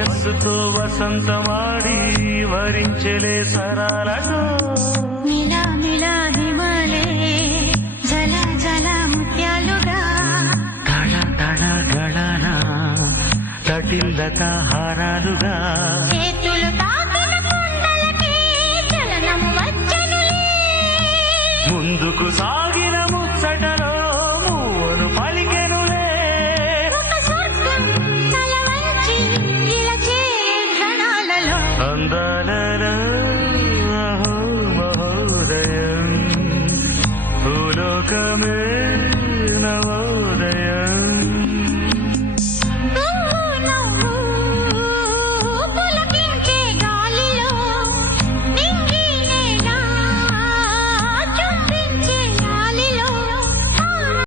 వయస్సుతో వసంతమాడి వరించలే సరాలతో మిలా మిలా హిమాలే జల జల ముత్యాలుగా తళ తళ గళన తటిల్లత హారాలుగా చేతులు తాకిన కొండలకే చలనం వచ్చనులే ముందుకు సాగిన ముచ్చటలో మూవను పలికెనులే ఒక స్వర్గం తల వంచి ఇలా క్షణాలలో అందాలలో అహో మహోదయం భూలోకమే